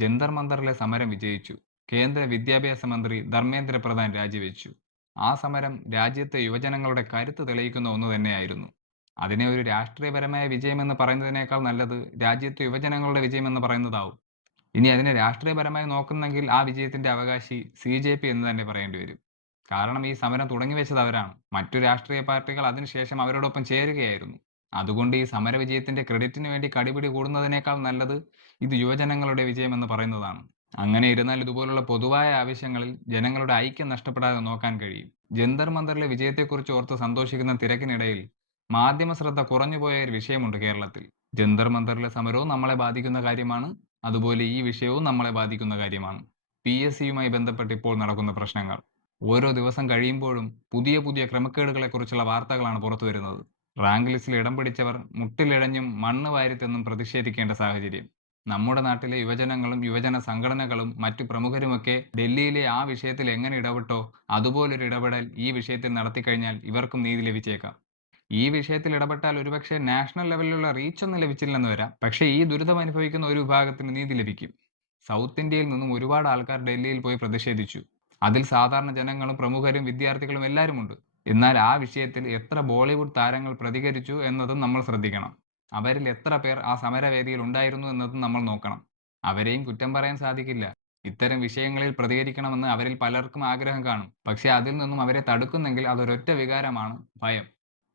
ജന്തർ മന്ദറിലെ സമരം വിജയിച്ചു. കേന്ദ്ര വിദ്യാഭ്യാസ മന്ത്രി ധർമ്മേന്ദ്ര പ്രധാൻ രാജിവെച്ചു. ആ സമരം രാജ്യത്തെ യുവജനങ്ങളുടെ കരുത്ത് തെളിയിക്കുന്ന ഒന്ന് തന്നെയായിരുന്നു. അതിനെ ഒരു രാഷ്ട്രീയപരമായ വിജയമെന്ന് പറയുന്നതിനേക്കാൾ നല്ലത് രാജ്യത്തെ യുവജനങ്ങളുടെ വിജയമെന്ന് പറയുന്നതാവും. ഇനി അതിനെ രാഷ്ട്രീയപരമായി നോക്കുന്നെങ്കിൽ ആ വിജയത്തിന്റെ അവകാശി CJP എന്ന് തന്നെ പറയേണ്ടി വരും. കാരണം ഈ സമരം തുടങ്ങിവെച്ചത് അവരാണ്. മറ്റു രാഷ്ട്രീയ പാർട്ടികൾ അതിനുശേഷം അവരോടൊപ്പം ചേരുകയായിരുന്നു. അതുകൊണ്ട് ഈ സമരവിജയത്തിന്റെ ക്രെഡിറ്റിന് വേണ്ടി കടിപിടി കൂടുന്നതിനേക്കാൾ നല്ലത് ഇത് യുവജനങ്ങളുടെ വിജയമെന്ന് പറയുന്നതാണ്. അങ്ങനെ ഇരുന്നാൽ ഇതുപോലുള്ള പൊതുവായ ആവശ്യങ്ങളിൽ ജനങ്ങളുടെ ഐക്യം നഷ്ടപ്പെടാതെ നോക്കാൻ കഴിയും. ജന്തർ മന്ദറിലെ വിജയത്തെക്കുറിച്ച് ഓർത്ത് സന്തോഷിക്കുന്ന തിരക്കിനിടയിൽ മാധ്യമ ശ്രദ്ധ കുറഞ്ഞുപോയ ഒരു വിഷയമുണ്ട് കേരളത്തിൽ. ജന്തർ മന്ദറിലെ സമരവും നമ്മളെ ബാധിക്കുന്ന കാര്യമാണ്. അതുപോലെ ഈ വിഷയവും നമ്മളെ ബാധിക്കുന്ന കാര്യമാണ്. PSCയുമായി ബന്ധപ്പെട്ട് ഇപ്പോൾ നടക്കുന്ന പ്രശ്നങ്ങൾ. ഓരോ ദിവസം കഴിയുമ്പോഴും പുതിയ പുതിയ ക്രമക്കേടുകളെക്കുറിച്ചുള്ള വാർത്തകളാണ് പുറത്തുവരുന്നത്. റാങ്ക് ലിസ്റ്റിൽ ഇടം പിടിച്ചവർ മുട്ടിലിഴഞ്ഞും മണ്ണ് വാരിത്തെന്നും പ്രതിഷേധിക്കേണ്ട സാഹചര്യം. നമ്മുടെ നാട്ടിലെ യുവജനങ്ങളും യുവജന സംഘടനകളും മറ്റു പ്രമുഖരുമൊക്കെ ഡൽഹിയിലെ ആ വിഷയത്തിൽ എങ്ങനെ ഇടപെട്ടോ അതുപോലൊരു ഇടപെടൽ ഈ വിഷയത്തിൽ നടത്തിക്കഴിഞ്ഞാൽ ഇവർക്കും നീതി ലഭിച്ചേക്കാം. ഈ വിഷയത്തിൽ ഇടപെട്ടാൽ ഒരുപക്ഷെ നാഷണൽ ലെവലിലുള്ള റീച്ചൊന്നും ലഭിച്ചില്ലെന്ന് വരാം. പക്ഷേ ഈ ദുരിതം അനുഭവിക്കുന്ന ഒരു വിഭാഗത്തിന് നീതി ലഭിക്കും. സൗത്ത് ഇന്ത്യയിൽ നിന്നും ഒരുപാട് ആൾക്കാർ ഡൽഹിയിൽ പോയി പ്രതിഷേധിച്ചു. അതിൽ സാധാരണ ജനങ്ങളും പ്രമുഖരും വിദ്യാർത്ഥികളും എല്ലാവരുമുണ്ട്. എന്നാൽ ആ വിഷയത്തിൽ എത്ര ബോളിവുഡ് താരങ്ങൾ പ്രതികരിച്ചു എന്നതും നമ്മൾ ശ്രദ്ധിക്കണം. അവരിൽ എത്ര പേർ ആ സമരവേദിയിൽ ഉണ്ടായിരുന്നു എന്നതും നമ്മൾ നോക്കണം. അവരെയും കുറ്റം പറയാൻ സാധിക്കില്ല. ഇത്തരം വിഷയങ്ങളിൽ പ്രതികരിക്കണമെന്ന് അവരിൽ പലർക്കും ആഗ്രഹം കാണും. പക്ഷേ അതിൽ നിന്നും അവരെ തടുക്കുന്നെങ്കിൽ അതൊരൊറ്റ വികാരമാണ്: ഭയം.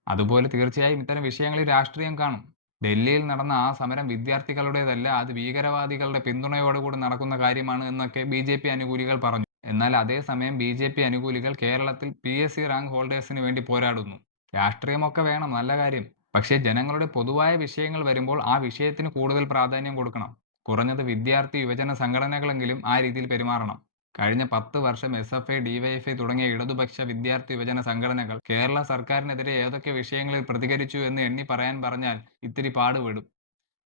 അതുപോലെ തീർച്ചയായും ഇത്തരം വിഷയങ്ങളിൽ രാഷ്ട്രീയം കാണും. ഡൽഹിയിൽ നടന്ന ആ സമരം വിദ്യാർത്ഥികളുടേതല്ല, അത് ഭീകരവാദികളുടെ പിന്തുണയോടുകൂടി നടക്കുന്ന കാര്യമാണ് എന്നൊക്കെ BJP അനുകൂലികൾ പറഞ്ഞു. എന്നാൽ അതേസമയം BJP അനുകൂലികൾ കേരളത്തിൽ PSC റാങ്ക് ഹോൾഡേഴ്സിന് വേണ്ടി പോരാടുന്നു. രാഷ്ട്രീയമൊക്കെ വേണം, നല്ല കാര്യം. പക്ഷേ ജനങ്ങളുടെ പൊതുവായ വിഷയങ്ങൾ വരുമ്പോൾ ആ വിഷയത്തിന് കൂടുതൽ പ്രാധാന്യം കൊടുക്കണം. കുറഞ്ഞത് വിദ്യാർത്ഥി യുവജന സംഘടനകളെങ്കിലും ആ രീതിയിൽ പെരുമാറണം. കഴിഞ്ഞ 10 വർഷം SFI, DYFI തുടങ്ങിയ ഇടതുപക്ഷ വിദ്യാർത്ഥി യുവജന സംഘടനകൾ കേരള സർക്കാരിനെതിരെ ഏതൊക്കെ വിഷയങ്ങളിൽ പ്രതികരിച്ചു എന്ന് എണ്ണി പറയാൻ പറഞ്ഞാൽ ഇത്തിരി പാടുപെടും.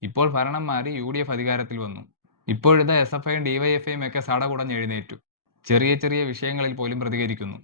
ഇപ്പോൾ ഭരണം മാറി UDF അധികാരത്തിൽ വന്നു. ഇപ്പോഴിതാ SFIയും DYFIയും ഒക്കെ സടകുടഞ്ഞെഴുന്നേറ്റു. ചെറിയ ചെറിയ വിഷയങ്ങളിൽ പോലും പ്രതികരിക്കുന്നു.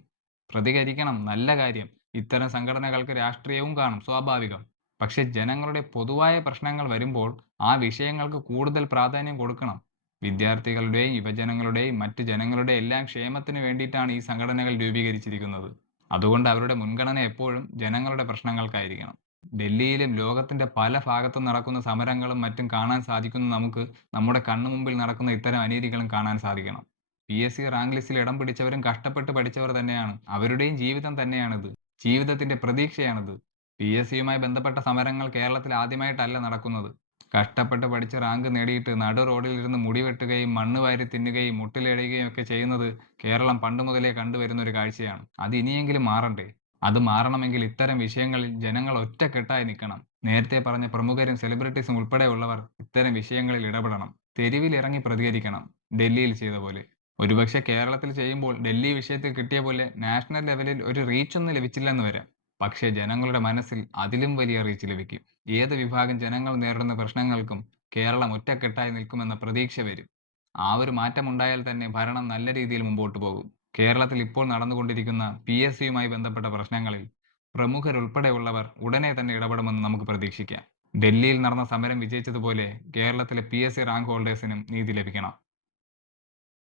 പ്രതികരിക്കണം, നല്ല കാര്യം. ഇത്തരം സംഘടനകൾക്ക് രാഷ്ട്രീയവും കാണും, സ്വാഭാവികം. പക്ഷേ ജനങ്ങളുടെ പൊതുവായ പ്രശ്നങ്ങൾ വരുമ്പോൾ ആ വിഷയങ്ങൾക്ക് കൂടുതൽ പ്രാധാന്യം കൊടുക്കണം. വിദ്യാർത്ഥികളുടെയും യുവജനങ്ങളുടെയും മറ്റ് ജനങ്ങളുടെ എല്ലാം ക്ഷേമത്തിന് വേണ്ടിയിട്ടാണ് ഈ സംഘടനകൾ രൂപീകരിച്ചിരിക്കുന്നത്. അതുകൊണ്ട് അവരുടെ മുൻഗണന എപ്പോഴും ജനങ്ങളുടെ പ്രശ്നങ്ങൾക്കായിരിക്കണം. ഡൽഹിയിലും ലോകത്തിന്റെ പല ഭാഗത്തും നടക്കുന്ന സമരങ്ങളും മറ്റും കാണാൻ സാധിക്കുന്ന നമുക്ക് നമ്മുടെ കണ്ണുമുമ്പിൽ നടക്കുന്ന ഇത്തരം അനീതികളും കാണാൻ സാധിക്കണം. PSC റാങ്ക് ലിസ്റ്റിൽ ഇടം പിടിച്ചവരും കഷ്ടപ്പെട്ട് പഠിച്ചവർ തന്നെയാണ്. അവരുടെയും ജീവിതം തന്നെയാണിത്. ജീവിതത്തിന്റെ പ്രതീക്ഷയാണിത്. PSCയുമായി ബന്ധപ്പെട്ട സമരങ്ങൾ കേരളത്തിൽ ആദ്യമായിട്ടല്ല നടക്കുന്നത്. കഷ്ടപ്പെട്ട് പഠിച്ച് റാങ്ക് നേടിയിട്ട് നടു റോഡിലിരുന്ന് മുടി വെട്ടുകയും മണ്ണ് വാരി തിന്നുകയും മുട്ടിലിഴയുകയും ഒക്കെ ചെയ്യുന്നത് കേരളം പണ്ട് മുതലേ കണ്ടുവരുന്ന ഒരു കാഴ്ചയാണ്. അത് ഇനിയെങ്കിലും മാറണ്ടേ? അത് മാറണമെങ്കിൽ ഇത്തരം വിഷയങ്ങളിൽ ജനങ്ങൾ ഒറ്റക്കെട്ടായി നിൽക്കണം. നേരത്തെ പറഞ്ഞ പ്രമുഖരും സെലിബ്രിറ്റീസും ഉൾപ്പെടെയുള്ളവർ ഇത്തരം വിഷയങ്ങളിൽ ഇടപെടണം. തെരുവിലിറങ്ങി പ്രതികരിക്കണം, ഡൽഹിയിൽ ചെയ്ത പോലെ. ഒരുപക്ഷെ കേരളത്തിൽ ചെയ്യുമ്പോൾ ഡൽഹി വിഷയത്തിൽ കിട്ടിയ പോലെ നാഷണൽ ലെവലിൽ ഒരു റീച്ചൊന്നും ലഭിച്ചില്ലെന്ന് വരാം. പക്ഷേ ജനങ്ങളുടെ മനസ്സിൽ അതിലും വലിയ റീച്ച് ലഭിക്കും. ഏത് വിഭാഗം ജനങ്ങൾ നേരിടുന്ന പ്രശ്നങ്ങൾക്കും കേരളം ഒറ്റക്കെട്ടായി നിൽക്കുമെന്ന പ്രതീക്ഷ വരും. ആ ഒരു മാറ്റമുണ്ടായാൽ തന്നെ ഭരണം നല്ല രീതിയിൽ മുമ്പോട്ട് പോകും. കേരളത്തിൽ ഇപ്പോൾ നടന്നുകൊണ്ടിരിക്കുന്ന PSCയുമായി ബന്ധപ്പെട്ട പ്രശ്നങ്ങളിൽ പ്രമുഖരുൾപ്പെടെയുള്ളവർ ഉടനെ തന്നെ ഇടപെടുമെന്ന് നമുക്ക് പ്രതീക്ഷിക്കാം. ഡൽഹിയിൽ നടന്ന സമരം വിജയിച്ചതുപോലെ കേരളത്തിലെ PSC റാങ്ക് ഹോൾഡേഴ്സിനും നീതി ലഭിക്കണം.